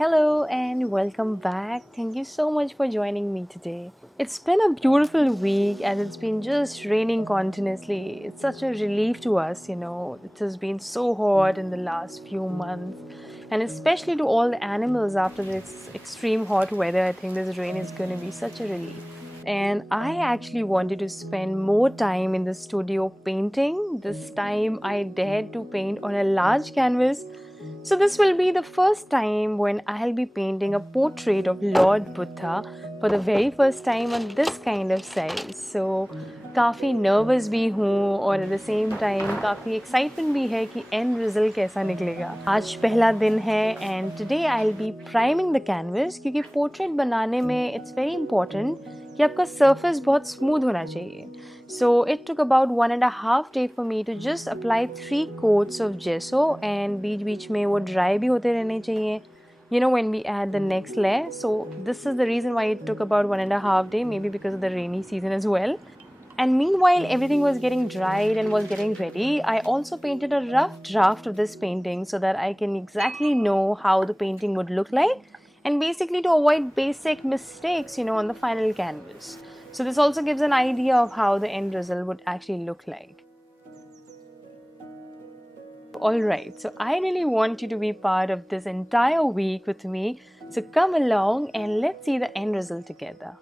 Hello and welcome back. Thank you so much for joining me today. It's been a beautiful week as it's been just raining continuously. It's such a relief to us. It has been so hot in the last few months, and especially to all the animals after this extreme hot weather. I think this rain is going to be such a relief. And I actually wanted to spend more time in the studio painting. This time I dared to paint on a large canvas. So, this will be the first time when I'll be painting a portrait of Lord Buddha for the very first time on this kind of size. So, काफ़ी nervous भी हूँ और at the same time काफ़ी excitement भी है कि end result कैसा निकलेगा. आज पहला दिन है and today I'll be priming the canvas क्योंकि portrait बनाने में it's very important कि आपका surface बहुत smooth होना चाहिए. So it took about 1.5 days for me to just apply 3 coats of gesso and बीच में वो dry भी होते रहने चाहिए. When we add the next layer. So this is the reason why it took about 1.5 days, maybe because of the rainy season as well. And meanwhile, everything was getting dried and was getting ready. I also painted a rough draft of this painting so that I can exactly know how the painting would look like and basically to avoid basic mistakes, on the final canvas. So this also gives an idea of how the end result would actually look like. Alright, so I really want you to be part of this entire week with me. So come along and let's see the end result together.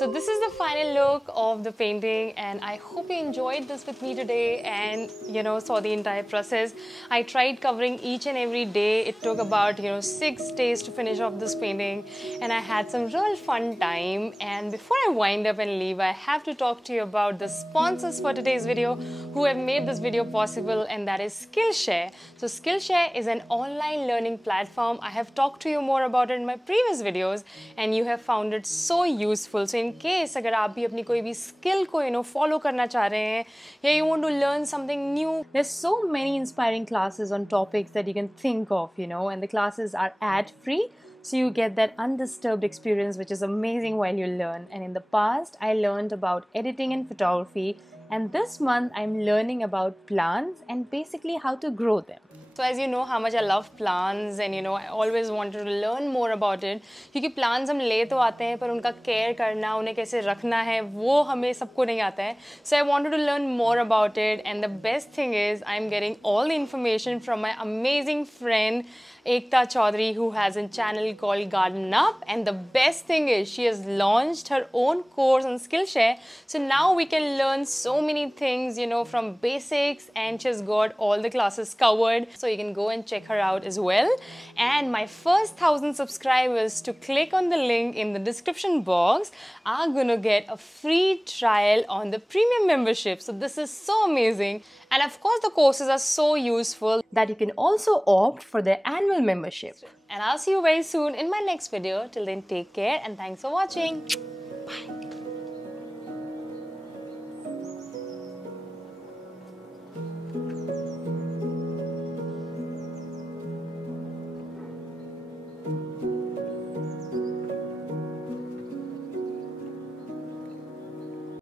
So this is the final look of the painting, and I hope you enjoyed this with me today and saw the entire process. I tried covering each and every day. It took about 6 days to finish off this painting, and I had some real fun time. And before I wind up and leave, I have to talk to you about the sponsors for today's video who have made this video possible, and that is Skillshare. So Skillshare is an online learning platform. I have talked to you more about it in my previous videos, and you have found it so useful. So in case अगर आप भी अपनी कोई भी skill को follow करना चाह रहे हैं, या you want to learn something new, there's so many inspiring classes on topics that you can think of, and the classes are ad-free. So you get that undisturbed experience, which is amazing while you learn. And in the past, I learned about editing and photography. And this month, I'm learning about plants and basically how to grow them. So as you know how much I love plants, and I always wanted to learn more about it. क्योंकि plants हम ले तो आते हैं, पर उनका care करना, उन्हें कैसे रखना है, वो हमें सबको नहीं आता है. So I wanted to learn more about it, and the best thing is I'm getting all the information from my amazing friend Ekta Chaudhary, who has a channel called Garden Up, and the best thing is she has launched her own course on Skillshare. So now we can learn so many things, from basics, and she's got all the classes covered. So you can go and check her out as well. And my first 1,000 subscribers to click on the link in the description box are gonna get a free trial on the premium membership. So this is so amazing. And of course, the courses are so useful that you can also opt for their annual membership. And I'll see you very soon in my next video. Till then, take care and thanks for watching. Bye.